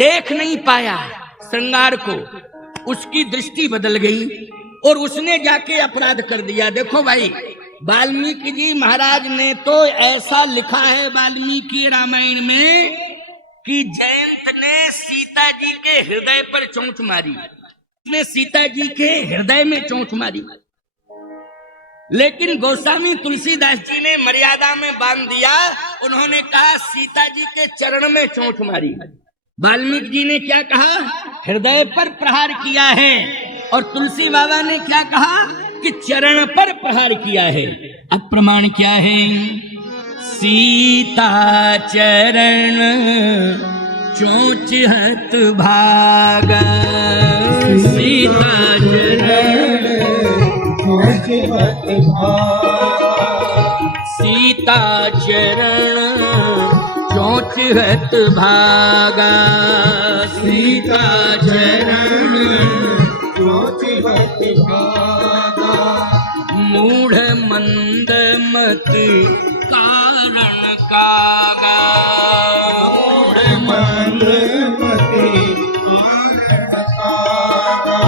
देख नहीं पाया श्रृंगार को, उसकी दृष्टि बदल गई और उसने जाके अपराध कर दिया। देखो भाई, वाल्मीकि जी महाराज ने तो ऐसा लिखा है वाल्मीकि रामायण में कि जयंत ने सीता जी के हृदय पर चोंच मारी, उसने सीता जी के हृदय में चोंच मारी, लेकिन गोस्वामी तुलसीदास जी ने मर्यादा में बांध दिया। उन्होंने कहा सीता जी के चरण में चोंच मारी। वाल्मीकि जी ने क्या कहा? हृदय पर प्रहार किया है। और तुलसी बाबा ने क्या कहा कि चरण पर प्रहार किया है। अब प्रमाण क्या है? सीता चरण चोंच हत भागा, सीता चरण सीता चरण चोंच हत भागा, सीता चरण चोंच हत भागा, मूढ़ मंद मति कारण कागा, मूढ़ मंद मति कारण कागा,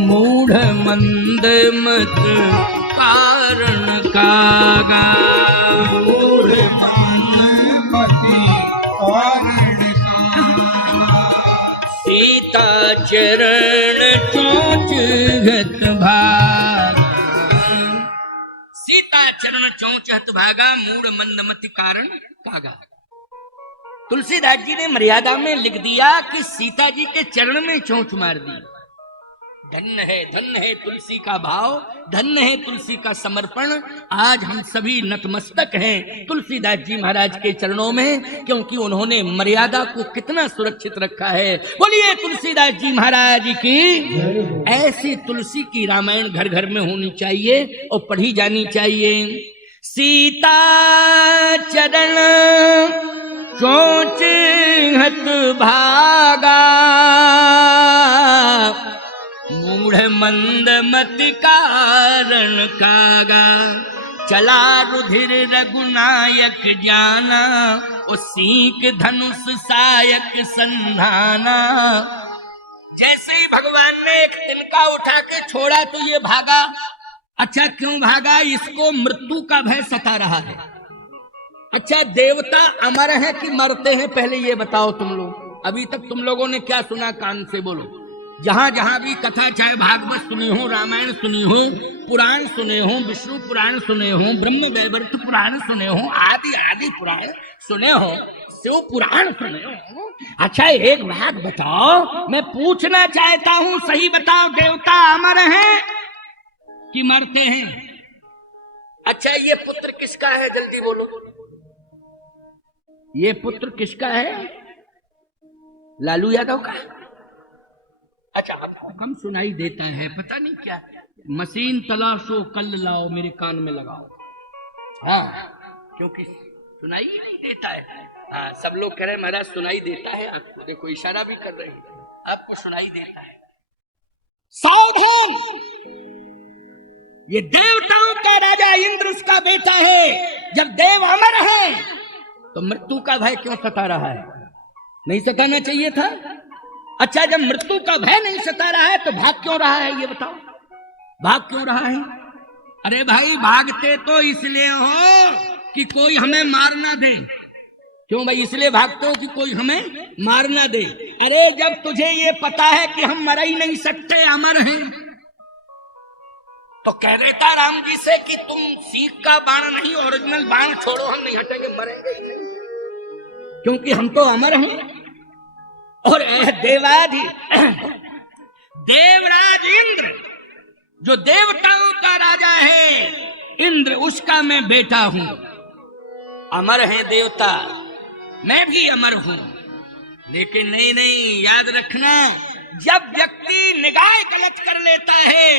मूढ़ मंद मत कारण कागा, मूढ़ मंद मति कारण कागा, सीता चरण चोंच हत भागा, सीता चरण चोंच हत भागा, मूढ़ मंद मति कारण कागा। तुलसीदास जी ने मर्यादा में लिख दिया कि सीता जी के चरण में चोंच मार दी। धन्य है तुलसी का भाव, धन्य है तुलसी का समर्पण। आज हम सभी नतमस्तक हैं तुलसीदास जी महाराज के चरणों में, क्योंकि उन्होंने मर्यादा को कितना सुरक्षित रखा है। बोलिए तुलसीदास जी महाराज की। ऐसी तुलसी की रामायण घर घर में होनी चाहिए और पढ़ी जानी चाहिए। सीता चरण चोंच हत भागा, मूढ़ मंद मति कारण कागा, चला रुधिर रघुनायक जाना, सीक धनुष सायक संधाना। जैसे ही भगवान ने एक तिनका उठा के छोड़ा तो ये भागा। अच्छा, क्यों भागा? इसको मृत्यु का भय सता रहा है। अच्छा, देवता अमर है कि मरते हैं? पहले ये बताओ तुम लोग। अभी तक तुम लोगों ने क्या सुना? कान से बोलो। जहां जहां भी कथा, चाहे भागवत सुनी हो, रामायण सुनी हो, पुराण सुने हो, विष्णु पुराण सुने हो, ब्रह्म वैवर्त पुराण सुने हो, आदि आदि पुराण सुने हो, शिव पुराण सुने हो। अच्छा, एक बात बताओ, मैं पूछना चाहता हूं, सही बताओ, देवता अमर हैं कि मरते हैं? अच्छा, ये पुत्र किसका है? जल्दी बोलो। ये पुत्र किसका है? लालू यादव का? अच्छा, अब हुक्म सुनाई देता है, पता नहीं क्या। मशीन तलाशो कल लाओ, मेरे कान में लगाओ। हाँ, क्योंकि सुनाई ही नहीं देता है। हाँ, सब लोग कह रहे हैं महाराज सुनाई देता है। आपको देखो, इशारा भी कर रही है, आपको सुनाई देता है। सावधान, ये देवताओं का राजा इंद्र उसका बेटा है। जब देव अमर है तो मृत्यु का भय क्यों सता रहा है? नहीं सताना चाहिए था। अच्छा, जब मृत्यु का भय नहीं सता रहा है तो भाग क्यों रहा है? ये बताओ, भाग क्यों रहा है? अरे भाई, भागते तो इसलिए हो कि कोई हमें मार ना दे। क्यों भाई इसलिए भागते हो कि कोई हमें मार ना दे? अरे जब तुझे ये पता है कि हम मर ही नहीं सकते, अमर हैं, तो कह देता राम जी से कि तुम सीख का बाण नहीं, ओरिजिनल बाण छोड़ो, हम नहीं हटेंगे, मरेंगे ही नहीं, क्योंकि हम तो अमर हैं। और देवराज इंद्र, जो देवताओं का राजा है, इंद्र उसका मैं बेटा हूं। अमर है देवता, मैं भी अमर हूं। लेकिन नहीं, याद रखना, जब व्यक्ति निगाह गलत कर लेता है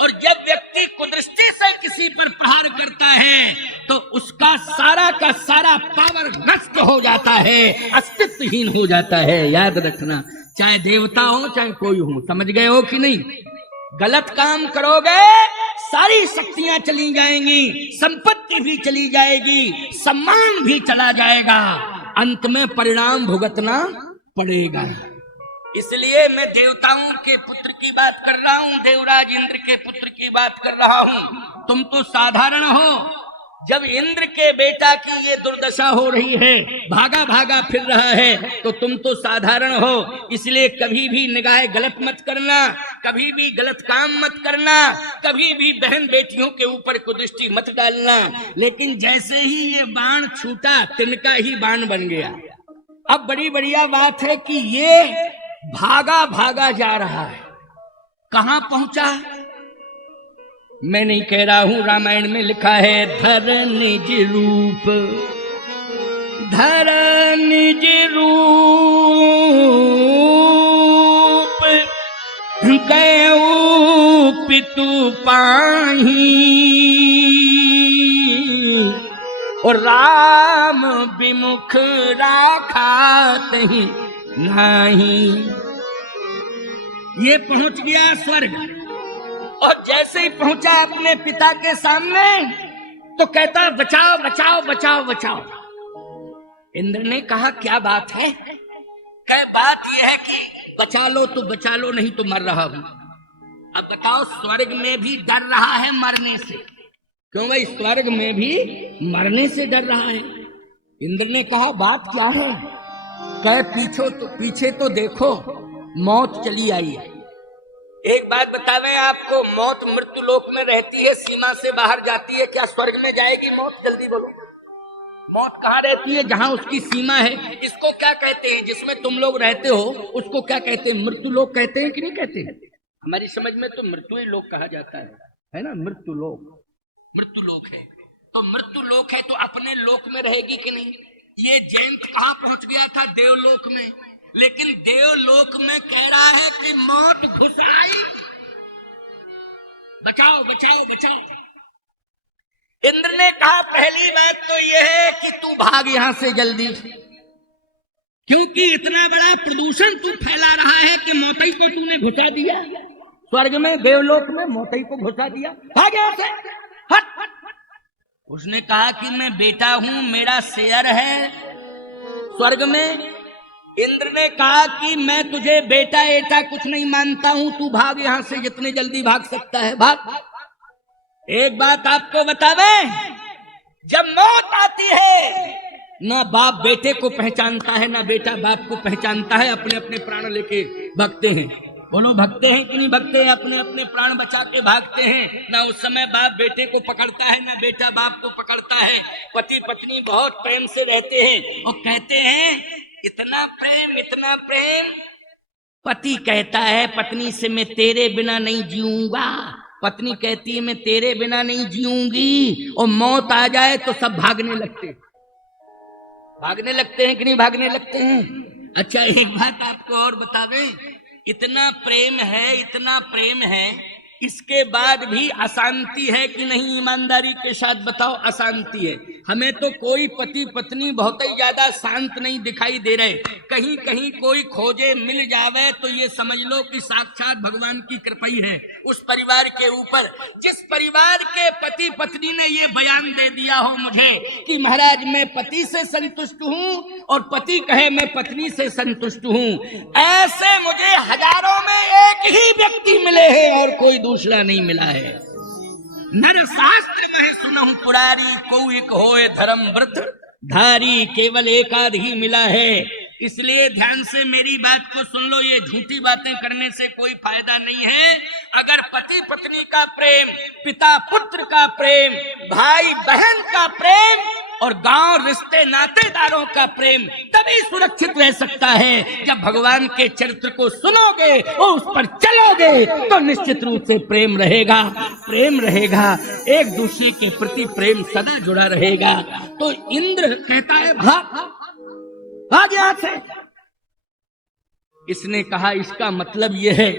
और जब व्यक्ति कुदृष्टि से किसी पर प्रहार करता है तो उसका सारा का सारा पावर नष्ट हो जाता है, अस्तित्वहीन हो जाता है। याद रखना, चाहे देवता हो चाहे कोई हो। समझ गए हो कि नहीं? गलत काम करोगे, सारी शक्तियां चली जाएंगी, संपत्ति भी चली जाएगी, सम्मान भी चला जाएगा, अंत में परिणाम भुगतना पड़ेगा। इसलिए मैं देवताओं के पुत्र की बात कर रहा हूं, देवराज इंद्र के पुत्र की बात कर रहा हूं। तुम तो साधारण हो। जब इंद्र के बेटा की ये दुर्दशा हो रही है, भागा भागा फिर रहा है, तो तुम तो साधारण हो। इसलिए कभी भी निगाह गलत मत करना, कभी भी गलत काम मत करना, कभी भी बहन बेटियों के ऊपर कुदृष्टि मत डालना। लेकिन जैसे ही ये बाण छूटा, तिनका ही बाण बन गया। अब बड़ी बढ़िया बात है कि ये भागा भागा जा रहा है। कहां पहुंचा मैं नहीं कह रहा हूं, रामायण में लिखा है, धर निज रूप, धर निज रूप, गयो पितु पाही, और राम विमुख राखा तहीं नहीं। ये पहुंच गया स्वर्ग, और जैसे ही पहुंचा अपने पिता के सामने तो कहता बचाओ बचाओ बचाओ बचाओ। इंद्र ने कहा क्या बात है? कह बात यह है कि बचा लो तो बचा लो, नहीं तो मर रहा हूं। अब बताओ, स्वर्ग में भी डर रहा है मरने से। क्यों भाई? स्वर्ग में भी मरने से डर रहा है। इंद्र ने कहा बात क्या है? कह पीछे तो देखो, मौत चली आई है। एक बात बतावें आपको, मौत मृत्यु लोक में रहती है, सीमा से बाहर जाती है। क्या स्वर्ग में जाएगी मौत? जल्दी बोलो। मौत कहाँ रहती है? जहां उसकी सीमा है। इसको क्या कहते हैं जिसमें तुम लोग रहते हो, उसको क्या कहते हैं? मृत्यु लोक कहते हैं कि नहीं कहते हैं? हमारी समझ में तो मृत्यु ही लोक कहा जाता है ना? मृत्यु लोक, मृत्यु लोक है। तो मृत्यु लोक है तो अपने लोक में रहेगी कि नहीं? ये जयंत कहाँ पहुंच गया था? देवलोक में। लेकिन देवलोक में कह रहा है कि मौत घुस आई, बचाओ बचाओ बचाओ। इंद्र ने कहा पहली बात तो यह है कि तू भाग यहां से जल्दी, क्योंकि इतना बड़ा प्रदूषण तू फैला रहा है कि मोतई को तूने घुसा दिया। स्वर्ग में, देवलोक में मोतई को घुसा दिया। भाग यहां से, हट। उसने कहा कि मैं बेटा हूं, मेरा शेयर है स्वर्ग में। इंद्र ने कहा कि मैं तुझे बेटा एटा कुछ नहीं मानता हूं, तू भाग यहां से, जितने जल्दी भाग सकता है भाग। एक बात आपको बतावे, जब मौत आती है, ना बाप बेटे को पहचानता है, ना बेटा बाप को पहचानता है। अपने अपने प्राण लेके भागते हैं। बोलो भगते हैं कि नहीं भगते हैं? अपने अपने प्राण बचा के भागते हैं। ना उस समय बाप बेटे को पकड़ता है, ना बेटा बाप को पकड़ता है। पति पत्नी बहुत प्रेम से रहते हैं और कहते हैं इतना प्रेम, इतना प्रेम। पति कहता है पत्नी से मैं तेरे बिना नहीं जीऊंगा, पत्नी कहती है मैं तेरे बिना नहीं जीऊंगी। और मौत आ जाए तो सब भागने लगते हैं कि नहीं भागने लगते हैं? अच्छा, एक बात आपको और बतावे, इतना प्रेम है, इतना प्रेम है, इसके बाद भी अशांति है कि नहीं? ईमानदारी के साथ बताओ, अशांति है। हमें तो कोई पति पत्नी बहुत ही ज्यादा शांत नहीं दिखाई दे रहे। कहीं कहीं कोई खोजे मिल जावे तो ये समझ लो कि साक्षात भगवान की कृपा ही है उस परिवार के ऊपर। जिस परिवार के पति पत्नी ने ये बयान दे दिया हो मुझे कि महाराज मैं पति से संतुष्ट हूँ और पति कहे मैं पत्नी से संतुष्ट हूँ, ऐसे मुझे हजारों में एक ही व्यक्ति मिले हैं और कोई दूसरा नहीं मिला है। नर शास्त्र में सुनहु पुरारी, को एक होए धर्म व्रत धारी, केवल एक आध ही मिला है। इसलिए ध्यान से मेरी बात को सुन लो, ये झूठी बातें करने से कोई फायदा नहीं है। अगर पति पत्नी का प्रेम, पिता पुत्र का प्रेम, भाई बहन का प्रेम और गांव रिश्ते नातेदारों का प्रेम तभी सुरक्षित रह सकता है जब भगवान के चरित्र को सुनोगे और उस पर चलोगे तो निश्चित रूप से प्रेम रहेगा, प्रेम रहेगा, एक दूसरे के प्रति प्रेम सदा जुड़ा रहेगा। तो इंद्र कहता है भाग यहां से। इसने कहा इसका मतलब यह है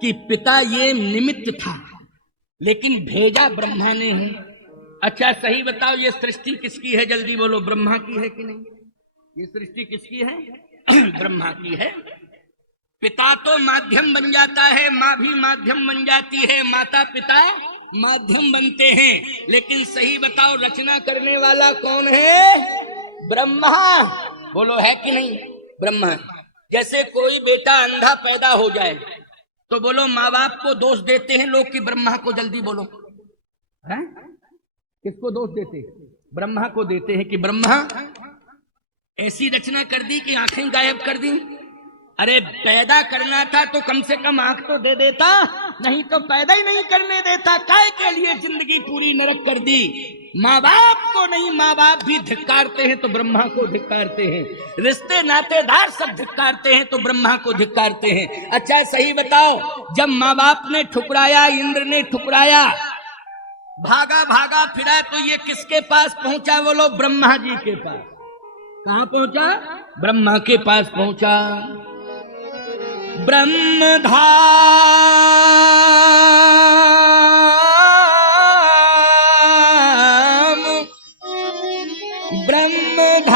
कि पिता ये निमित्त था, लेकिन भेजा ब्रह्मा ने है। अच्छा सही बताओ, ये सृष्टि किसकी है? जल्दी बोलो, ब्रह्मा की है कि नहीं? ये सृष्टि किसकी है? ब्रह्मा की है। पिता तो माध्यम बन जाता है, माँ भी माध्यम बन जाती है, माता पिता माध्यम बनते हैं, लेकिन सही बताओ रचना करने वाला कौन है? ब्रह्मा। बोलो है कि नहीं? ब्रह्मा। जैसे कोई बेटा अंधा पैदा हो जाए तो बोलो माँ बाप को दोष देते हैं लोग कि ब्रह्मा को जल्दी बोलो, है? किसको दोष देते? ब्रह्मा को देते हैं कि ब्रह्मा ऐसी रचना कर दी कि आंखें गायब कर दी। अरे पैदा करना था तो कम से कम आंख तो दे देता, नहीं तो पैदा ही नहीं करने देता। काय के लिए जिंदगी पूरी नरक कर दी? माँ बाप को नहीं, माँ बाप भी धिक्कारते हैं तो ब्रह्मा को धिक्कारते हैं, रिश्ते नातेदार सब धिक्कारते हैं तो ब्रह्मा को धिक्कारते हैं। अच्छा सही बताओ, जब माँ बाप ने ठुकराया, इंद्र ने ठुकराया, भागा भागा फिरा, तो ये किसके पास पहुंचा? बोलो ब्रह्मा जी के पास। कहां पहुंचा? ब्रह्मा के पास पहुंचा। ब्रह्मधाम ब्रह्मधाम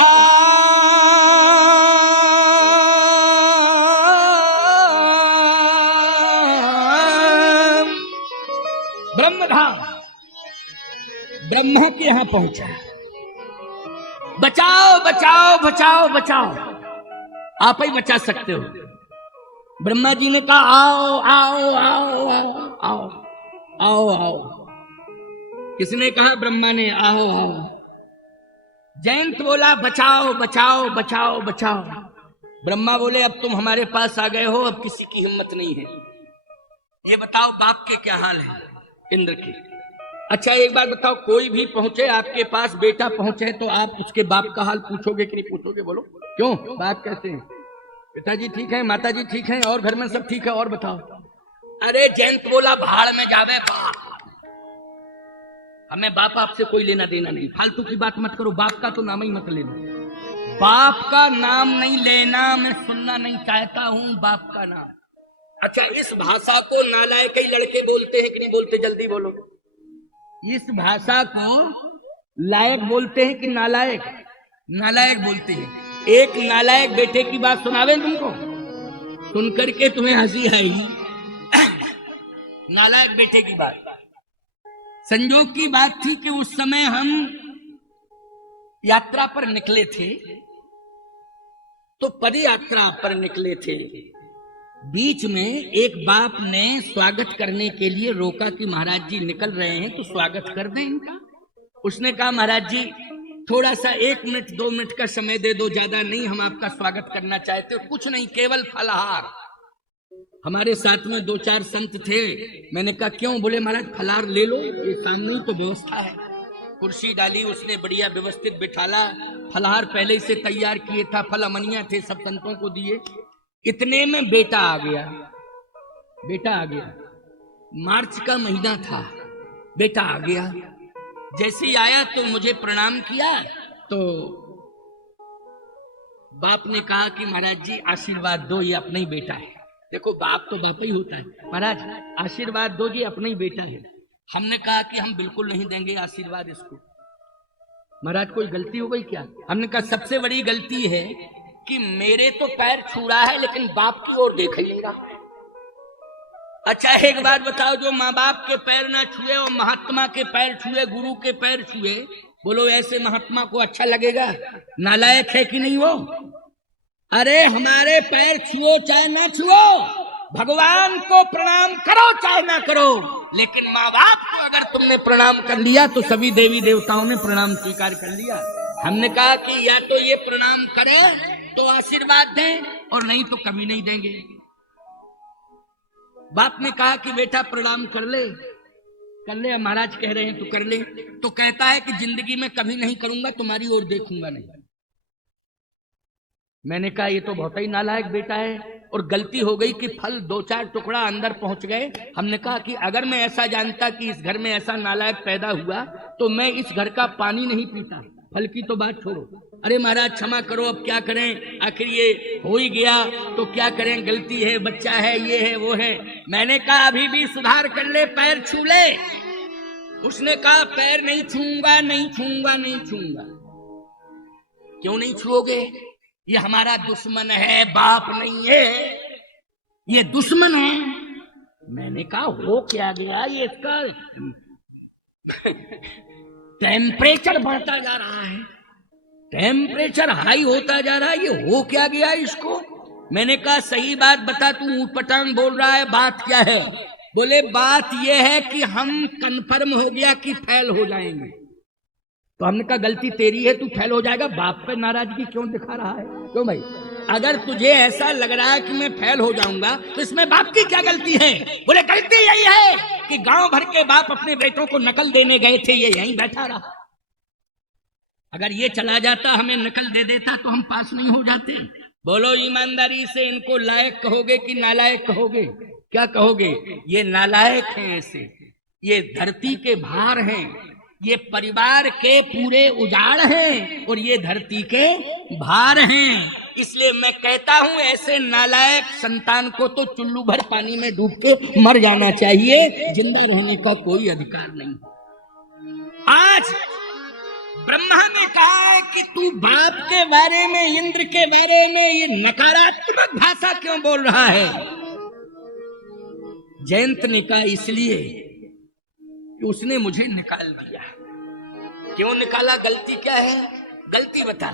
ब्रह्मधाम ब्रह्मा के यहां पहुंचा। बचाओ बचाओ बचाओ बचाओ, आप ही बचा सकते हो। ब्रह्मा जी ने कहा आओ आओ आओ आओ आओ आओ आओ। किसने कहा? ब्रह्मा ने। आओ आओ। जयंत बोला बचाओ बचाओ बचाओ बचाओ। ब्रह्मा बोले अब तुम हमारे पास आ गए हो, अब किसी की हिम्मत नहीं है। ये बताओ बाप के क्या हाल है? इंद्र के। अच्छा एक बात बताओ, कोई भी पहुंचे आपके पास, बेटा पहुंचे, तो आप उसके बाप का हाल पूछोगे कि नहीं पूछोगे? बोलो क्यों? बात कैसे हैं? पिताजी ठीक है, माताजी ठीक है, और घर में सब ठीक है, और बताओ। अरे जयंत बोला भाड़ में जावे बाप, हमें बाप आपसे कोई लेना देना नहीं, फालतू की बात मत करो, बाप का तो नाम ही मत लेना, बाप का नाम नहीं लेना, मैं सुनना नहीं चाहता हूं बाप का नाम। अच्छा इस भाषा को नालायक ही लड़के बोलते हैं कि नहीं बोलते? जल्दी बोलो। इस भाषा को लायक बोलते हैं कि नालायक? नालायक बोलते हैं। एक नालायक बेटे की बात सुनावे तुमको, सुन करके तुम्हें हंसी आई। नालायक बेटे की बात। संजोग की बात थी कि उस समय हम यात्रा पर निकले थे, तो पद यात्रा पर निकले थे। बीच में एक बाप ने स्वागत करने के लिए रोका कि महाराज जी निकल रहे हैं तो स्वागत कर दें इनका। उसने कहा महाराज जी थोड़ा सा 1 मिनट 2 मिनट का समय दे दो, ज्यादा नहीं, हम आपका स्वागत करना चाहते हो, कुछ नहीं केवल फलाहार। हमारे साथ में 2-4 संत थे। मैंने कहा क्यों? बोले महाराज फलाहार ले लो, ये सामने ही तो व्यवस्था है। कुर्सी डाली उसने, बढ़िया व्यवस्थित बिठाला, फलाहार पहले से तैयार किए था, फल अमनिया थे, सब संतों को दिए। इतने में बेटा आ गया। बेटा आ गया, मार्च का महीना था, बेटा आ गया। जैसे ही आया तो मुझे प्रणाम किया, तो बाप ने कहा कि महाराज जी आशीर्वाद दो, ये अपना ही बेटा है। देखो बाप तो बाप ही होता है। महाराज आशीर्वाद दो जी, अपना ही बेटा है। हमने कहा कि हम बिल्कुल नहीं देंगे आशीर्वाद इसको। महाराज कोई गलती हो गई क्या? हमने कहा सबसे बड़ी गलती है कि मेरे तो पैर छू रहा है लेकिन बाप की ओर देख ही नहीं रहा। अच्छा एक बात बताओ, जो माँ बाप के पैर ना छुए और महात्मा के पैर छुए, गुरु के पैर छुए, बोलो ऐसे महात्मा को अच्छा लगेगा? नालायक है कि नहीं वो? अरे हमारे पैर छुओ चाहे ना छुओ, भगवान को प्रणाम करो चाहे ना करो, लेकिन माँ बाप को अगर तुमने प्रणाम कर लिया तो सभी देवी देवताओं ने प्रणाम स्वीकार कर लिया। हमने कहा कि या तो ये प्रणाम करे तो आशीर्वाद दें, और नहीं तो कभी नहीं देंगे। बाप ने कहा कि बेटा प्रणाम कर ले, कर ले, महाराज कह रहे हैं तो कर ले। तो कहता है कि जिंदगी में कभी नहीं करूंगा, तुम्हारी ओर देखूंगा नहीं। मैंने कहा ये तो बहुत ही नालायक बेटा है, और गलती हो गई कि फल 2-4 टुकड़ा अंदर पहुंच गए। हमने कहा कि अगर मैं ऐसा जानता कि इस घर में ऐसा नालायक पैदा हुआ तो मैं इस घर का पानी नहीं पीता। फल की तो बात छोड़ो। अरे महाराज क्षमा करो, अब क्या करें, आखिर ये हो ही गया तो क्या करें, गलती है, बच्चा है, ये है वो है। मैंने कहा अभी भी सुधार कर ले, पैर छू ले। उसने कहा पैर नहीं छूंगा, नहीं छूंगा, नहीं छूंगा। क्यों नहीं छुओगे? ये हमारा दुश्मन है, बाप नहीं है, ये दुश्मन है। मैंने कहा हो क्या गया, ये इसका टेम्परेचर बढ़ता जा रहा है। टेम्परेचर हाई होता जा रहा है, ये हो क्या गया इसको? मैंने कहा सही बात बता, तू ऊट पटांग बोल रहा है, बात क्या है? बोले बात यह है कि हम कन्फर्म हो गया कि फेल हो जाएंगे। तो हमने कहा गलती तेरी है, तू फेल हो जाएगा। बाप पे नाराजगी क्यों दिखा रहा है? क्यों भाई? अगर तुझे ऐसा लग रहा है कि मैं फेल हो जाऊंगा तो इसमें बाप की क्या गलती है? बोले गलती यही है कि गांव भर के बाप अपने बेटों को नकल देने गए थे, ये यहीं बैठा रहा। अगर ये चला जाता, हमें नकल दे देता, तो हम पास नहीं हो जाते। बोलो ईमानदारी से, इनको लायक कहोगे कि नालायक कहोगे? क्या कहोगे? ये नालायक हैं, ऐसे ये धरती के भार हैं, ये परिवार के पूरे उजाड़ हैं और ये धरती के भार हैं। इसलिए मैं कहता हूं ऐसे नालायक संतान को तो चुल्लू भर पानी में डूब के मर जाना चाहिए, जिंदा रहने का कोई अधिकार नहीं। आज ब्रह्मा ने कहा है कि तू बाप के बारे में, इंद्र के बारे में ये नकारात्मक भाषा क्यों बोल रहा है? जयंत ने कहा इसलिए कि उसने मुझे निकाल दिया। क्यों निकाला? गलती क्या है? गलती बता।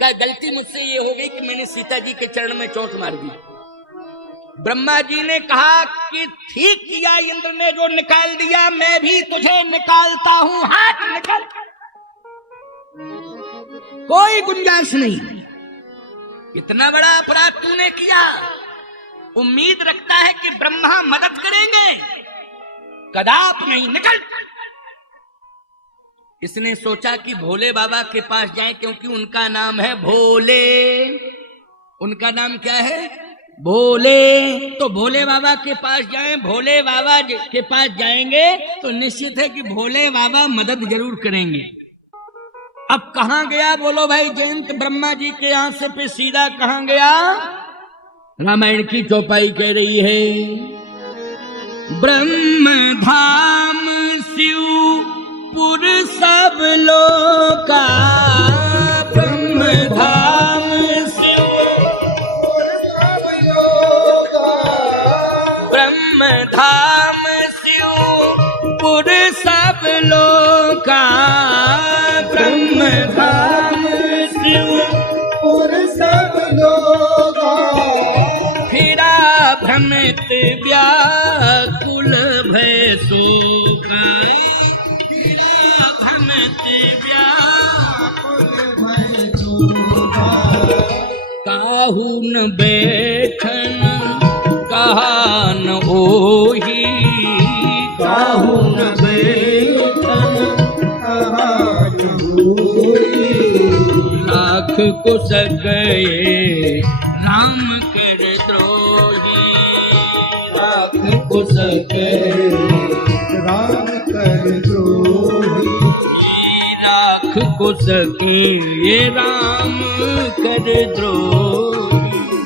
क्या गलती मुझसे ये हो गई कि मैंने सीता जी के चरण में चोट मार दी। ब्रह्मा जी ने कहा कि ठीक किया इंद्र ने जो निकाल दिया, मैं भी तुझे निकालता हूं, हाथ निकाल। कोई गुंजाइश नहीं। इतना बड़ा अपराध तूने किया, उम्मीद रखता है कि ब्रह्मा मदद करेंगे? कदाप नहीं, निकल। इसने सोचा कि भोले बाबा के पास जाए, क्योंकि उनका नाम है भोले। उनका नाम क्या है? भोले। तो भोले बाबा के पास जाए, भोले बाबा के पास जाएंगे तो निश्चित है कि भोले बाबा मदद जरूर करेंगे। अब कहां गया बोलो भाई जयंत? ब्रह्मा जी के यहां से पे सीधा कहां गया? रामायण की चौपाई कह रही है, ब्रह्म धाम शिवपुर सब लोका, ब्रह्म धाम शिवपुर सब लोका, ब्रह्म धाम शिवपुर सब लोका, ब्रह्म धाम शिवपुर सब लोका, फिरा भ्रमित व्याकुल भय सूखा, फिरा भ्रमित व्याकुल भय सूखा, काहू न बैठन कहा न ओही, काहू न बैठन कहा न ओही, लाख कुछ गए राम के द्रोही, लाख कुछ गए राम कर द्रोही, लाख कुछ ये राम कर द्रोही।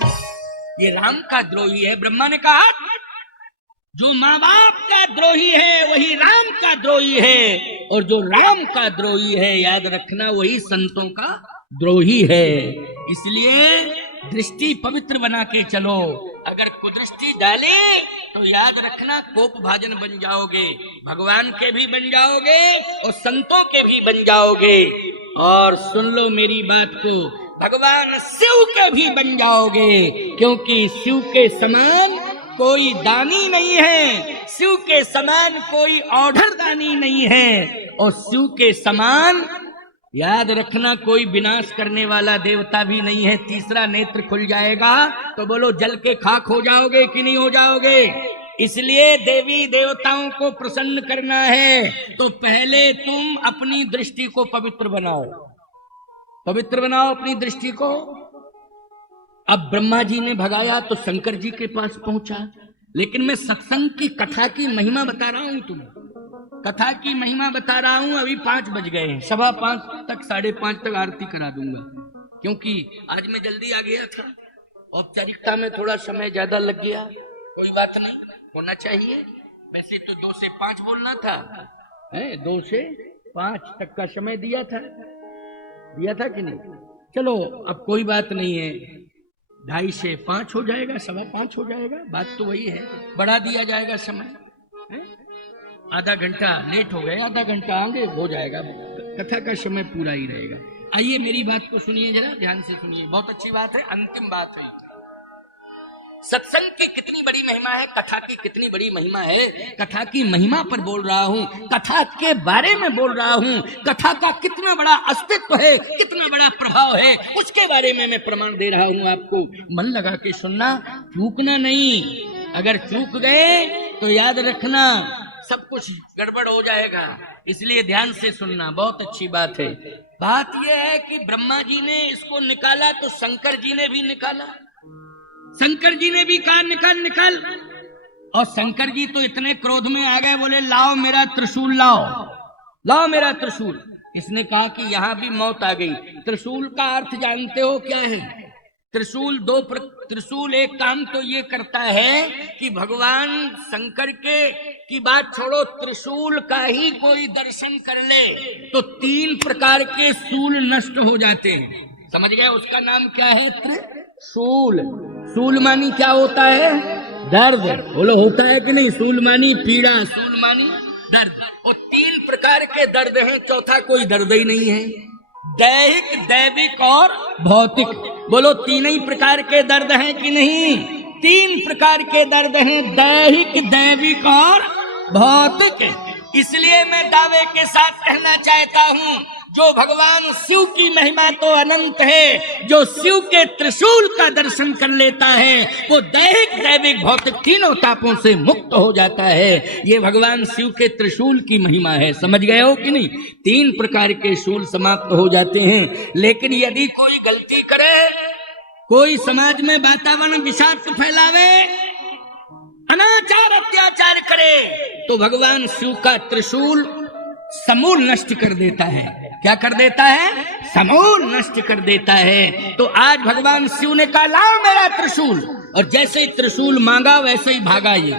ये राम का द्रोही है। ब्रह्मा ने कहा जो माँ बाप का द्रोही है वही राम का द्रोही है, और जो राम का द्रोही है याद रखना वही संतों का द्रोही है। इसलिए दृष्टि पवित्र बना के चलो। अगर कुदृष्टि डाले तो याद रखना कोप भाजन बन जाओगे, भगवान के भी बन जाओगे और संतों के भी बन जाओगे। और सुन लो मेरी बात को, भगवान शिव के भी बन जाओगे, क्योंकि शिव के समान कोई दानी नहीं है, शिव के समान कोई औढ़र दानी नहीं है, और शिव के समान याद रखना कोई विनाश करने वाला देवता भी नहीं है। तीसरा नेत्र खुल जाएगा तो बोलो जल के खाक हो जाओगे कि नहीं हो जाओगे। इसलिए देवी देवताओं को प्रसन्न करना है तो पहले तुम अपनी दृष्टि को पवित्र बनाओ, पवित्र बनाओ अपनी दृष्टि को। अब ब्रह्मा जी ने भगाया तो शंकर जी के पास पहुंचा, लेकिन मैं सत्संग की कथा की महिमा बता रहा हूं, तुम्हें कथा की महिमा बता रहा हूं। अभी 5 बज गए हैं, 5:15 तक 5:30 तक आरती करा दूंगा, क्योंकि आज मैं जल्दी आ गया था। औपचारिकता में थोड़ा समय ज्यादा लग गया, कोई बात नहीं, होना चाहिए। वैसे तो 2 से 5 बोलना था, 2 से 5 तक का समय दिया था कि नहीं? चलो अब कोई बात नहीं है, 2:30 से 5 हो जाएगा, 5:15 हो जाएगा, बात तो वही है, बढ़ा दिया जाएगा समय। आधा घंटा लेट हो गए, आधा घंटा आगे हो जाएगा, कथा का समय पूरा ही रहेगा। आइए मेरी बात को सुनिए, जरा ध्यान से सुनिए, बहुत अच्छी बात है, अंतिम बात है। सत्संग की कितनी बड़ी महिमा है, कथा की कितनी बड़ी महिमा है, कथा की महिमा पर बोल रहा हूँ, कथा के बारे में बोल रहा हूँ, कथा का कितना बड़ा अस्तित्व है, कितना बड़ा प्रभाव है, उसके बारे में मैं प्रमाण दे रहा हूँ आपको। मन लगा के सुनना, चूकना नहीं। अगर चूक गए तो याद रखना सब कुछ गड़बड़ हो जाएगा, इसलिए ध्यान से सुनना, बहुत अच्छी बात है। बात यह है कि ब्रह्मा जी ने इसको निकाला तो शंकर जी ने भी निकाला, शंकर जी ने भी कहा निकाल निकाल, और शंकर जी तो इतने क्रोध में आ गए, बोले लाओ मेरा त्रिशूल, लाओ लाओ मेरा त्रिशूल। इसने कहा कि यहां भी मौत आ गई। त्रिशूल का अर्थ जानते हो क्या है? त्रिशूल त्रिशूल एक काम तो ये करता है कि भगवान शंकर की बात छोड़ो, त्रिशूल का ही कोई दर्शन कर ले तो 3 प्रकार के शूल नष्ट हो जाते हैं। समझ गए? उसका नाम क्या है? त्रिशूल। शूल मानी क्या होता है? दर्द। बोलो होता है कि नहीं? शूल मानी पीड़ा, शूल मानी दर्द। और 3 प्रकार के दर्द हैं, चौथा कोई दर्द ही नहीं है। दैहिक, दैविक और भौतिक। बोलो 3 ही प्रकार के दर्द हैं कि नहीं? 3 प्रकार के दर्द हैं, दैहिक, दैविक और भौतिक। इसलिए मैं दावे के साथ कहना चाहता हूं, जो भगवान शिव की महिमा तो अनंत है, जो शिव के त्रिशूल का दर्शन कर लेता है वो दैहिक, दैविक, भौतिक तीनों तापों से मुक्त हो जाता है। ये भगवान शिव के त्रिशूल की महिमा है। समझ गए हो कि नहीं? 3 प्रकार के शूल समाप्त हो जाते हैं। लेकिन यदि कोई गलती करे, कोई समाज में वातावरण विषाक्त फैलावे, अनाचार अत्याचार करे, तो भगवान शिव का त्रिशूल समूल नष्ट कर देता है। क्या कर देता है? समूल नष्ट कर देता है। तो आज भगवान शिव ने कहा लाओ मेरा त्रिशूल, और जैसे ही त्रिशूल मांगा वैसे ही भागा ये।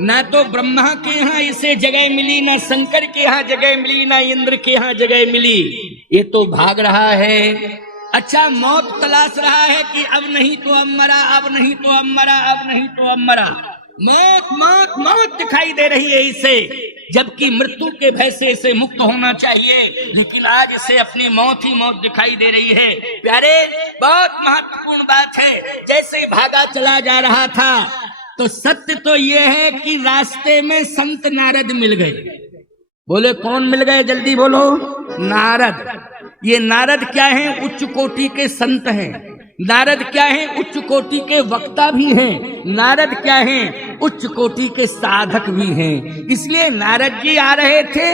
ना तो ब्रह्मा के यहाँ इसे जगह मिली, ना शंकर के यहाँ जगह मिली, ना इंद्र के यहाँ जगह मिली, ये तो भाग रहा है। अच्छा, मौत तलाश रहा है कि अब नहीं तो अब मरा, अब नहीं तो अब मरा, अब नहीं तो अब मरा। मौत मौत मौत दिखाई दे रही है इसे, जबकि मृत्यु के भय से इसे मुक्त होना चाहिए, लेकिन आज इसे अपनी मौत ही मौत दिखाई दे रही है। प्यारे, बहुत महत्वपूर्ण बात है। जैसे ही भागा चला जा रहा था, तो सत्य तो ये है कि रास्ते में संत नारद मिल गए। बोले कौन मिल गए? जल्दी बोलो। नारद। ये नारद क्या हैं? उच्च कोटि के संत हैं। नारद क्या हैं? उच्च कोटि के वक्ता भी हैं। नारद क्या हैं? उच्च कोटि के साधक भी हैं। इसलिए नारद जी आ रहे थे,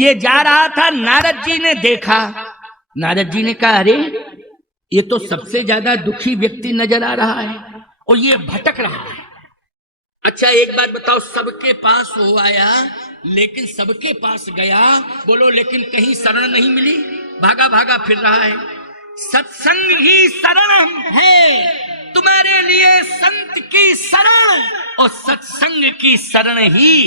ये जा रहा था, नारद जी ने देखा। नारद जी ने कहा अरे ये तो सबसे ज्यादा दुखी व्यक्ति नजर आ रहा है और ये भटक रहा है। अच्छा एक बात बताओ, सबके पास वो आया, लेकिन सबके पास गया, बोलो लेकिन कहीं शरण नहीं मिली, भागा भागा फिर रहा है। सत्संग ही शरण है तुम्हारे लिए, संत की शरण और सत्संग की शरण ही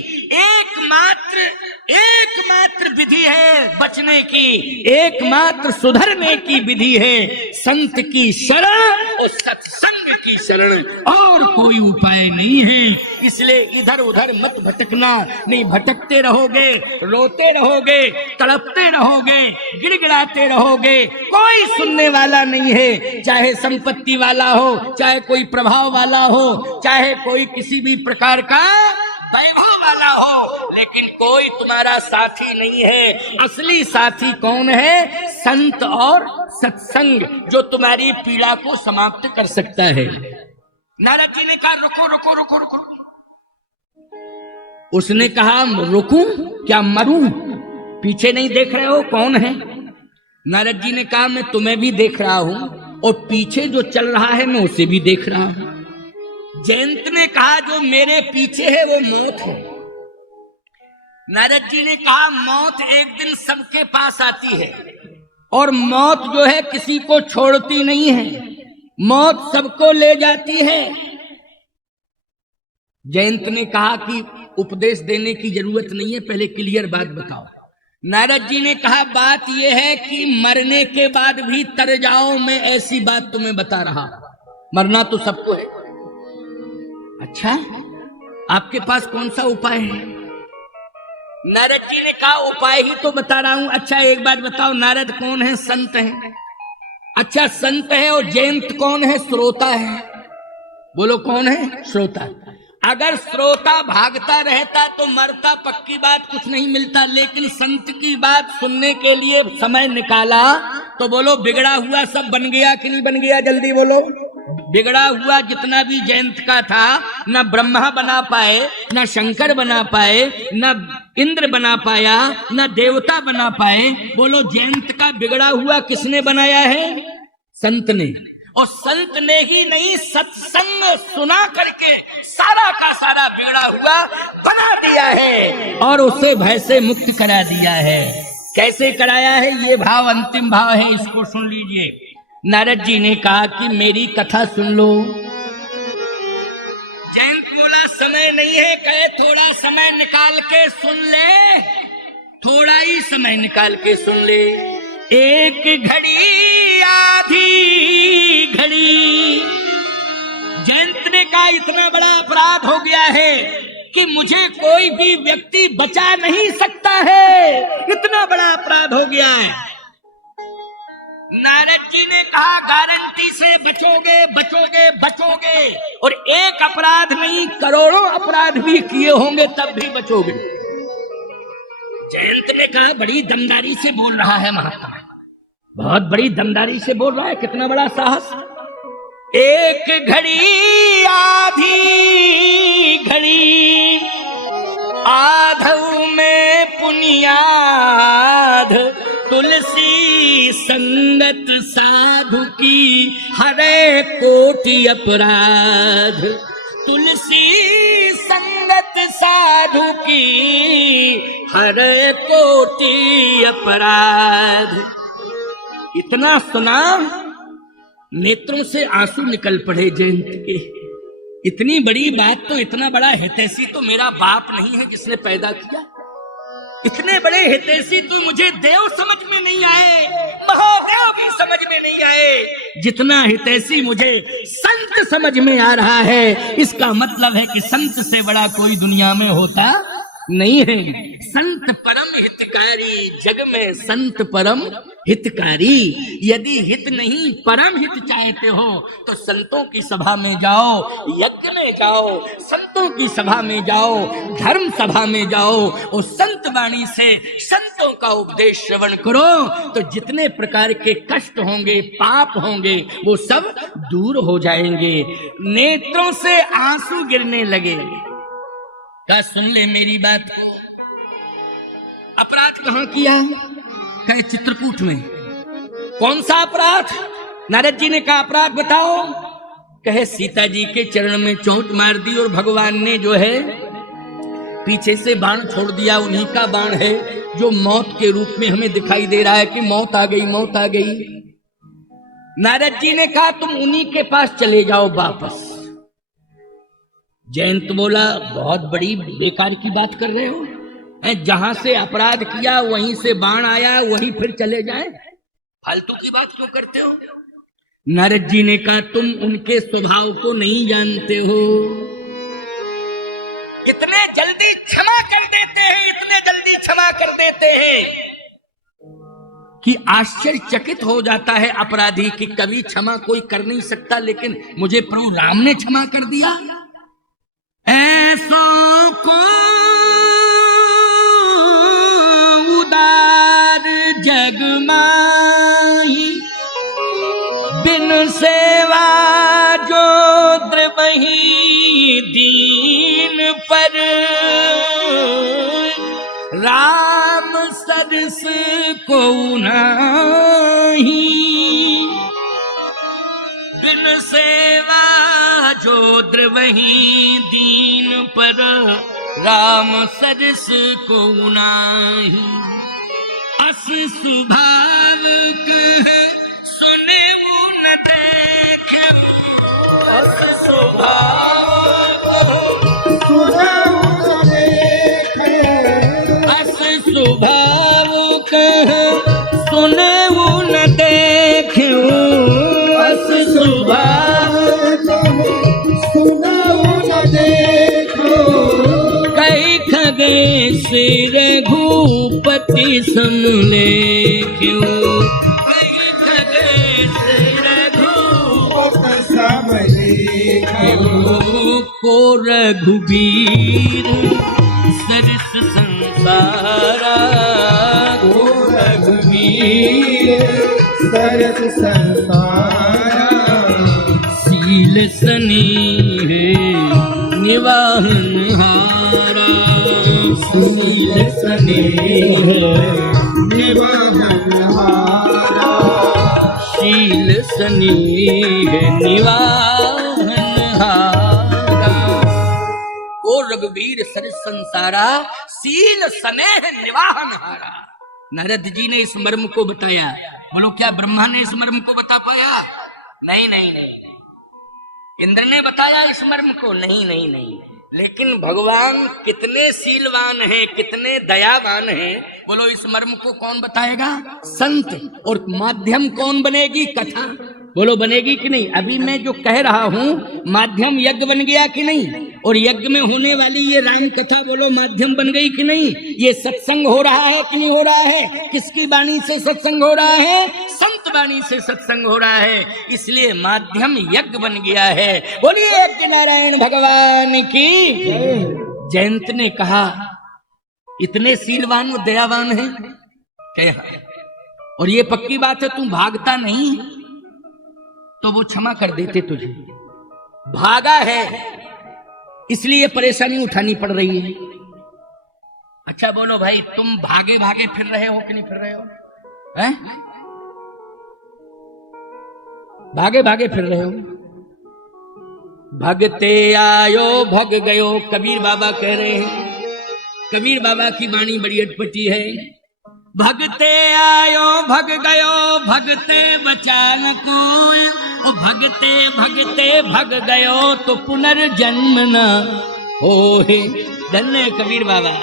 एकमात्र विधि है बचने की, एकमात्र सुधरने की विधि है। संत की शरण और सत्संग की शरण, और कोई उपाय नहीं है। इसलिए इधर उधर मत भटकना, नहीं भटकते रहोगे, रोते रहोगे, तड़पते रहोगे, गिड़गिड़ाते रहोगे, कोई सुनने वाला नहीं है। चाहे संपत्ति वाला हो, चाहे कोई प्रभाव वाला हो, चाहे कोई किसी भी प्रकार का वैभव वाला हो, लेकिन कोई तुम्हारा साथी नहीं है। असली साथी कौन है? संत और सत्संग, जो तुम्हारी पीड़ा को समाप्त कर सकता है। नारद जी ने कहा रुको रुको रुको रुको। उसने कहा रुकूं क्या, मरूं? पीछे नहीं देख रहे हो कौन है? नारद जी ने कहा मैं तुम्हें भी देख रहा हूं और पीछे जो चल रहा है मैं उसे भी देख रहा हूं। जयंत ने कहा जो मेरे पीछे है वो मौत है। नारद जी ने कहा मौत एक दिन सबके पास आती है, और मौत जो है किसी को छोड़ती नहीं है, मौत सबको ले जाती है। जयंत ने कहा कि उपदेश देने की जरूरत नहीं है, पहले क्लियर बात बताओ। नारद जी ने कहा बात यह है कि मरने के बाद भी तर जाओ, मैं ऐसी बात तुम्हें बता रहा। मरना तो सबको है। अच्छा, आपके पास कौन सा उपाय है? नारद जी ने कहा उपाय ही तो बता रहा हूं। अच्छा एक बात बताओ, नारद कौन है? संत है। अच्छा संत है, और जयंत कौन है? श्रोता है। बोलो कौन है? श्रोता। अगर श्रोता भागता रहता तो मरता, पक्की बात, कुछ नहीं मिलता। लेकिन संत की बात सुनने के लिए समय निकाला तो बोलो बिगड़ा हुआ सब बन गया कि नहीं बन गया? जल्दी बोलो। बिगड़ा हुआ जितना भी जयंत का था, न ब्रह्मा बना पाए, न शंकर बना पाए, न इंद्र बना पाया, न देवता बना पाए। बोलो जयंत का बिगड़ा हुआ किसने बनाया है? संत ने। और संत ने ही नहीं, सत्संग सुना करके सारा का सारा बिगड़ा हुआ बना दिया है और उसे भय से मुक्त करा दिया है। कैसे कराया है? ये भाव अंतिम भाव है, इसको सुन लीजिए। नारद जी ने कहा कि मेरी कथा सुन लो। जयंत बोला समय नहीं है। कहे थोड़ा समय निकाल के सुन ले, थोड़ा ही समय निकाल के सुन ले। एक घड़ी आधी घड़ी। जयंत ने कहा इतना बड़ा अपराध हो गया है कि मुझे कोई भी व्यक्ति बचा नहीं सकता है, इतना बड़ा अपराध हो गया है। नारद जी ने कहा गारंटी से बचोगे बचोगे बचोगे, और एक अपराध नहीं करोड़ों अपराध भी किए होंगे तब भी बचोगे। जयंत ने कहा बड़ी दमदारी से बोल रहा है महात्मा, बहुत बड़ी दमदारी से बोल रहा है, कितना बड़ा साहस। एक घड़ी आधी घड़ी, आधऊ में पुनियाद, तुलसी संगत साधु की हरे कोटि अपराध। तुलसी संगत साधु की हरे कोटि अपराध। इतना सुना, नेत्रों से आंसू निकल पड़े जयंत के। इतनी बड़ी बात तो, इतना बड़ा हितैषी तो मेरा बाप नहीं है जिसने पैदा किया। इतने बड़े हितैषी तो मुझे देव समझ में नहीं आए, महादेव भी समझ में नहीं आए, जितना हितैषी मुझे संत समझ में आ रहा है। इसका मतलब है कि संत से बड़ा कोई दुनिया में होता नहीं है। संत परम हितकारी, जग में संत परम हितकारी। यदि हित नहीं परम हित चाहते हो तो संतों की सभा में जाओ, यज्ञ में जाओ, संतों की सभा में जाओ, धर्म सभा में जाओ, और संत वाणी से संतों का उपदेश श्रवण करो तो जितने प्रकार के कष्ट होंगे, पाप होंगे, वो सब दूर हो जाएंगे। नेत्रों से आंसू गिरने लगे। क्या सुन ले मेरी बात को। अपराध कहां किया? कहे चित्रकूट में। कौन सा अपराध? नारद जी ने कहा अपराध बताओ। कहे सीता जी के चरण में चोट मार दी और भगवान ने जो है पीछे से बाण छोड़ दिया। उन्हीं का बाण है जो मौत के रूप में हमें दिखाई दे रहा है कि मौत आ गई, मौत आ गई। नारद जी ने कहा तुम उन्हीं के पास चले जाओ वापस। जयंत बोला बहुत बड़ी बेकार की बात कर रहे हो, जहां से अपराध किया वहीं से बाण आया, वहीं फिर चले जाए, फालतू की बात क्यों करते हो? नारद जी ने कहा तुम उनके स्वभाव को नहीं जानते हो। इतने जल्दी क्षमा कर देते हैं, इतने जल्दी क्षमा कर देते हैं कि आश्चर्यचकित हो जाता है अपराधी कि कभी क्षमा कोई कर नहीं सकता, लेकिन मुझे प्रभु राम ने क्षमा कर दिया। ऐसों को उदार जग माही, बिन सेवा जो द्रवही दीन पर, राम सरस को नाही, बिन सेवा जो द्रवही दीन पर, राम सरस को नाही। अस सुभाव कह सुने न देखे, अस सुभाव सुने न देखे, अस सुभाव कह सुने न देखे, अस सुभाव सुने न देखे। कई खगे खगेश रघुपति समले क्यों कहीं खगेश रघुपति समले क्यों को रघुबीर सरस संसारा को रघुबीर सरस संसारा शील स्नेह निवाहन हारा शील स्नेह निवाहन हारा शील स्नेह निवाहन हारा को रघुवीर सरस संसारा शील स्नेह निवाहन हारा। नारद जी ने इस मर्म को बताया। बोलो क्या ब्रह्मा ने इस मर्म को बता पाया? नहीं नहीं नहीं। इंद्र ने बताया इस मर्म को? नहीं नहीं नहीं। लेकिन भगवान कितने शीलवान हैं, कितने दयावान हैं, बोलो इस मर्म को कौन बताएगा? संत। और माध्यम कौन बनेगी? कथा। बोलो बनेगी कि नहीं? अभी मैं जो कह रहा हूं माध्यम यज्ञ बन गया कि नहीं? और यज्ञ में होने वाली ये राम कथा बोलो माध्यम बन गई कि नहीं? ये सत्संग हो रहा है कि नहीं हो रहा है? किसकी वाणी से सत्संग हो रहा है? संत वाणी से सत्संग हो रहा है, इसलिए माध्यम यज्ञ बन गया है। बोलिए यज्ञ नारायण भगवान की। जयंत ने कहा इतने शीलवान व दयावान है क्या? और ये पक्की बात है, तू भागता नहीं तो वो क्षमा कर देते तुझे। भागा है इसलिए परेशानी उठानी पड़ रही है। अच्छा बोलो भाई, तुम भागे भागे फिर रहे हो कि नहीं फिर रहे हो? हैं? भागे भागे फिर रहे हो। भगते आयो भग गयो, कबीर बाबा कह रहे हैं। कबीर बाबा की वाणी बड़ी अटपटी है। भगते आयो भग गयो, भगते बचा न कोई, और भगते भगते भग गयो तो पुनर्जन्म न होए। धन्य कबीर बाबा।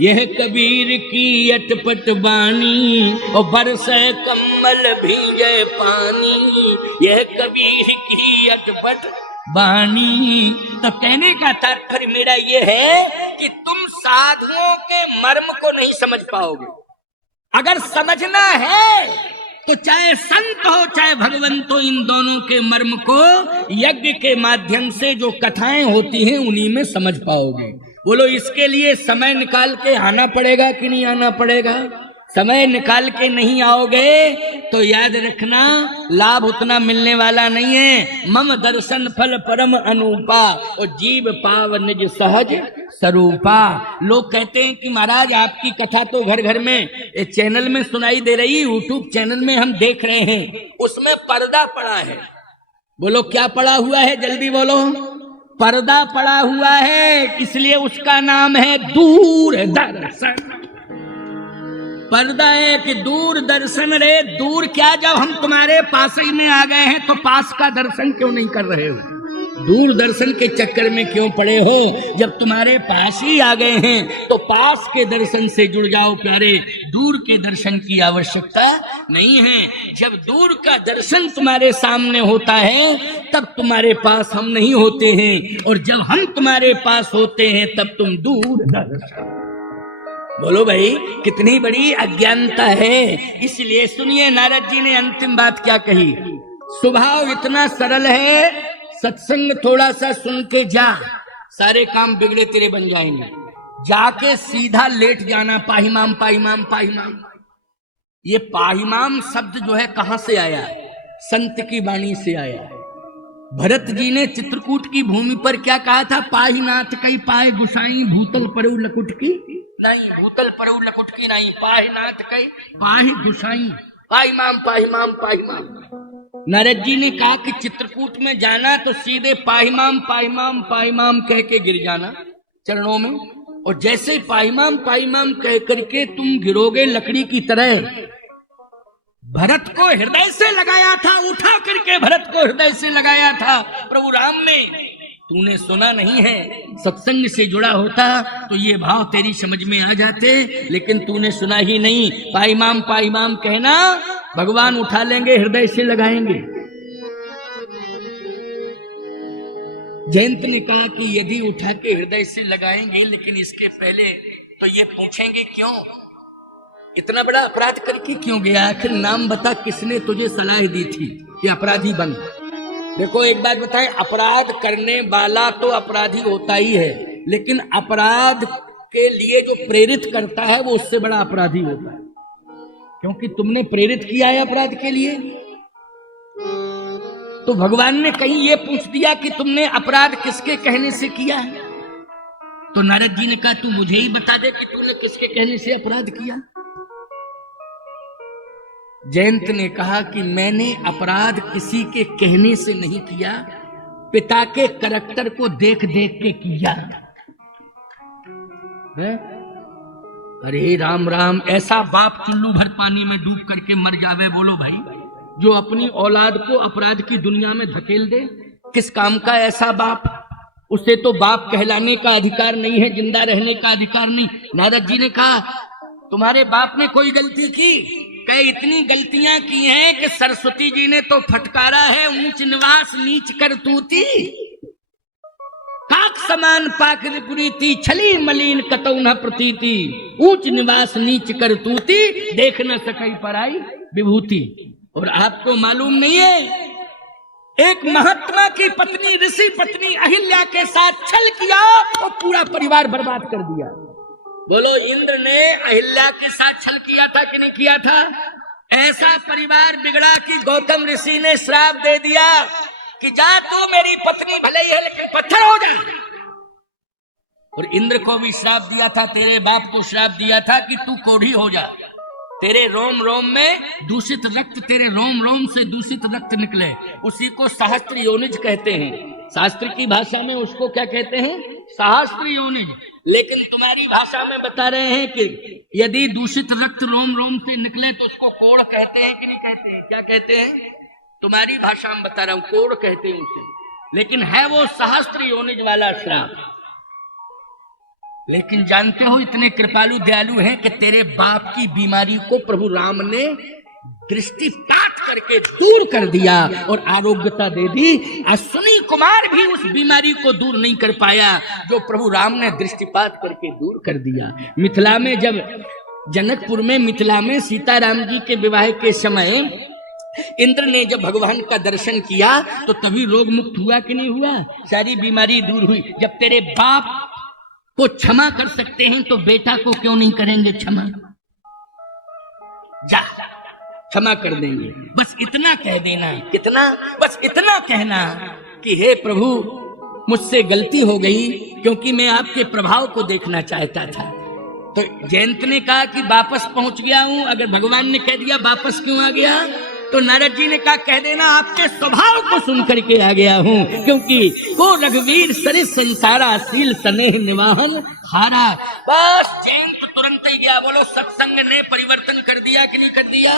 यह कबीर की अटपट बानी, और बरसे कम्बल भीगे पानी। यह कबीर की अटपट बानी। तो कहने का तात्पर्य मेरा ये है कि तुम साधुओं के मर्म को नहीं समझ पाओगे। अगर समझना है तो चाहे संत हो चाहे भगवंत हो, इन दोनों के मर्म को यज्ञ के माध्यम से जो कथाएं होती हैं उन्हीं में समझ पाओगे। बोलो इसके लिए समय निकाल के आना पड़ेगा कि नहीं आना पड़ेगा? समय निकाल के नहीं आओगे तो याद रखना लाभ उतना मिलने वाला नहीं है। मम दर्शन फल परम अनूपा, और जीव पाव निज सहज स्वरूपा। लोग कहते हैं कि महाराज आपकी कथा तो घर घर में चैनल में सुनाई दे रही, यूट्यूब चैनल में हम देख रहे हैं, उसमें पर्दा पड़ा है। बोलो क्या पड़ा हुआ है? जल्दी बोलो। पर्दा पड़ा हुआ है, इसलिए उसका नाम है दूरदर्शन। पर्दा है कि दूर दर्शन। रे दूर क्या, जब हम तुम्हारे पास ही में आ गए हैं तो पास का दर्शन क्यों नहीं कर रहे हो? दूर दर्शन के चक्कर में क्यों पड़े हो? जब तुम्हारे पास ही आ गए हैं तो पास के दर्शन से जुड़ जाओ प्यारे। दूर के दर्शन की आवश्यकता नहीं है। जब दूर का दर्शन तुम्हारे सामने होता है तब तुम्हारे पास हम नहीं होते हैं, और जब हम तुम्हारे पास होते हैं तब तुम दूर दर्शन। बोलो भाई कितनी बड़ी अज्ञानता है। इसलिए सुनिए नारद जी ने अंतिम बात क्या कही। स्वभाव इतना सरल है, सत्संग थोड़ा सा सुन के जा, सारे काम बिगड़े तेरे बन जाएंगे। जाके सीधा लेट जाना। पाहिमाम पाहिमाम पाहिमाम। ये पाहिमाम शब्द जो है कहां से आया है? संत की वाणी से आया है। भरत जी ने चित्रकूट की भूमि पर क्या कहा था? पाहिनाथ कई पाए गुसाई, भूतल परु लकुट की नहीं, भूतल परु लकुट की नहीं, पाहिनाथ कई पाहि गुसाई। पाहिमाम पाहिमाम पाहिमाम। नारद जी ने कहा कि चित्रकूट में जाना तो सीधे पाहिमाम पाहिमाम पाहिमाम कह के गिर जाना चरणों में, और जैसे पाहिमाम पाहिमाम कह करके तुम गिरोगे लकड़ी की तरह। भरत को हृदय से लगाया था, उठा करके भरत को हृदय से लगाया था प्रभु राम ने। तूने सुना नहीं है। सत्संग से जुड़ा होता तो ये भाव तेरी समझ में आ जाते, लेकिन तूने सुना ही नहीं। पाहिमाम पाहिमाम कहना, भगवान उठा लेंगे, हृदय से लगाएंगे। जयंत ने कहा कि यदि उठा के हृदय से लगाएंगे, लेकिन इसके पहले तो ये पूछेंगे क्यों इतना बड़ा अपराध करके क्यों गया, आखिर नाम बता, किसने तुझे सलाह दी थी कि अपराधी बन। देखो एक बात बताएं, अपराध करने वाला तो अपराधी होता ही है, लेकिन अपराध के लिए जो प्रेरित करता है वो उससे बड़ा अपराधी होता है, क्योंकि तुमने प्रेरित किया है अपराध के लिए। तो भगवान ने कहीं ये पूछ दिया कि तुमने अपराध किसके कहने से किया है, तो नारद जी ने कहा तू मुझे ही बता दे कि तूने किसके कहने से अपराध किया। जयंत ने कहा कि मैंने अपराध किसी के कहने से नहीं किया, पिता के करैक्टर को देख देख के किया। अरे राम राम, ऐसा बाप चुल्लू भर पानी में डूब करके मर जावे, बोलो भाई, जो अपनी औलाद को अपराध की दुनिया में धकेल दे। किस काम का ऐसा बाप, उसे तो बाप कहलाने का अधिकार नहीं है, जिंदा रहने का अधिकार नहीं। नारद जी ने कहा तुम्हारे बाप ने कोई गलती की, कई इतनी गलतियां की हैं कि सरस्वती जी ने तो फटकारा है, ऊंच निवास नीच कर तूती, काक समान पाकर पुरीति, छली मलिन कतौ न प्रतीति, ऊंच निवास नीच कर तूती, देख न सकई पराई विभूति। और आपको मालूम नहीं है, एक महात्मा की पत्नी, ऋषि पत्नी अहिल्या के साथ छल किया और पूरा परिवार बर्बाद कर दिया। बोलो, इंद्र ने अहिल्या के साथ छल किया था कि नहीं किया था? ऐसा परिवार बिगड़ा कि गौतम ऋषि ने श्राप दे दिया कि जा तू मेरी पत्नी भले ही है लेकिन पत्थर हो जा। और इंद्र को भी श्राप दिया था, तेरे बाप को श्राप दिया था कि तू कोढ़ी हो जा, तेरे रोम रोम में दूषित रक्त, तेरे रोम रोम से दूषित रक्त निकले। उसी को सहस्त्र योनिज कहते हैं। शास्त्र की भाषा में उसको क्या कहते हैं? सहस्त्र योनिज। लेकिन तुम्हारी भाषा में बता रहे हैं कि यदि दूषित रक्त रोम रोम से निकले तो उसको कोढ़ कहते हैं कि नहीं कहते हैं? क्या कहते हैं? तुम्हारी भाषा में बता रहा हूं, कोढ़ कहते हैं उसे, लेकिन है वो सहस्त्र योनिज वाला श्राप। लेकिन जानते हो इतने कृपालु दयालु हैं कि तेरे बाप की बीमारी को प्रभु राम ने दृष्टिपात करके दूर कर दिया और आरोग्यता दे दी। अश्विनी कुमार भी उस बीमारी को दूर नहीं कर पाया जो प्रभु राम ने दृष्टिपात करके दूर कर दिया। मिथिला में, जब जनकपुर में, मिथिला में सीताराम जी के विवाह के समय इंद्र ने जब भगवान का दर्शन किया तो तभी रोग मुक्त हुआ कि नहीं हुआ? सारी बीमारी दूर हुई। जब तेरे बाप को क्षमा कर सकते हैं तो बेटा को क्यों नहीं करेंगे क्षमा? जा, क्षमा कर देंगे। बस इतना कह देना। कितना? बस इतना कहना कि हे प्रभु, मुझसे गलती हो गई क्योंकि मैं आपके प्रभाव को देखना चाहता था। तो जयंत ने कहा कि वापस पहुंच गया हूं। अगर भगवान ने कह दिया वापस क्यों आ गया, तो नारद जी ने कहा कह देना आपके स्वभाव को सुन करके आ गया हूं, क्योंकि को रघुवीर सरिस संसारा, सील स्नेह निवाहन हारा। बस जयंत तुरंत ही गया। बोलो, सत्संग ने परिवर्तन कर दिया कि नहीं कर दिया?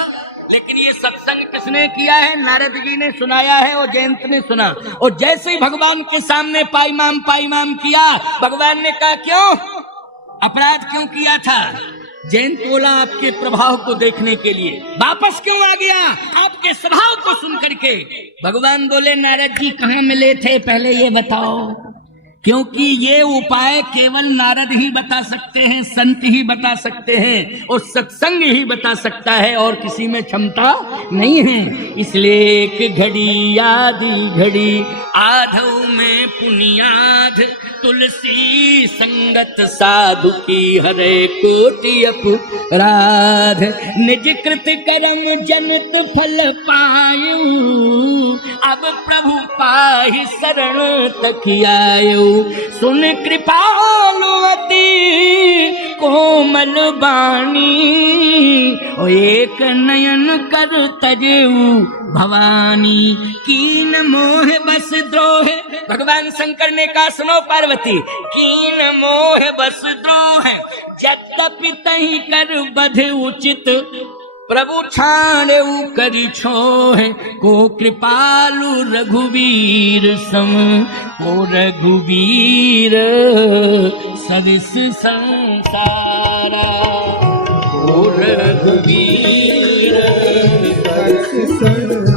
लेकिन ये सत्संग किसने किया है? नारद जी ने सुनाया है और जयंत ने सुना। और जैसे ही भगवान के सामने पाईमाम किया, भगवान ने कहा क्यों अपराध क्यों किया था? जयंत बोला आपके प्रभाव को देखने के लिए। वापस क्यों आ गया? आपके स्वभाव को सुन करके। भगवान बोले नारद जी कहाँ मिले थे पहले ये बताओ, क्योंकि ये उपाय केवल नारद ही बता सकते हैं, संत ही बता सकते हैं और सत्संग ही बता सकता है, और किसी में क्षमता नहीं है। इसलिए एक घड़ी आधी घड़ी आधो में पुनियाध, तुलसी संगत साधु की हरे कोटि अपराध, निज कृत कर्म जनित फल पायु, अब प्रभु पाहि शरण तकियायु, सुन कृपालुवती कोमल बाणी, ओ एक नयन कर तजेऊ भवानी, कीन मोह बस द्रोह। भगवान शंकर ने कहा सुनो पार्वती, कीन मोह बस द्रोह, जतपि तहि कर बध उचित, प्रभु छाड़ेऊ करि छोह, को कृपालु रघुवीर सम, को रघुवीर सरिस संसारा, को रघुवीर सरिस संसारा।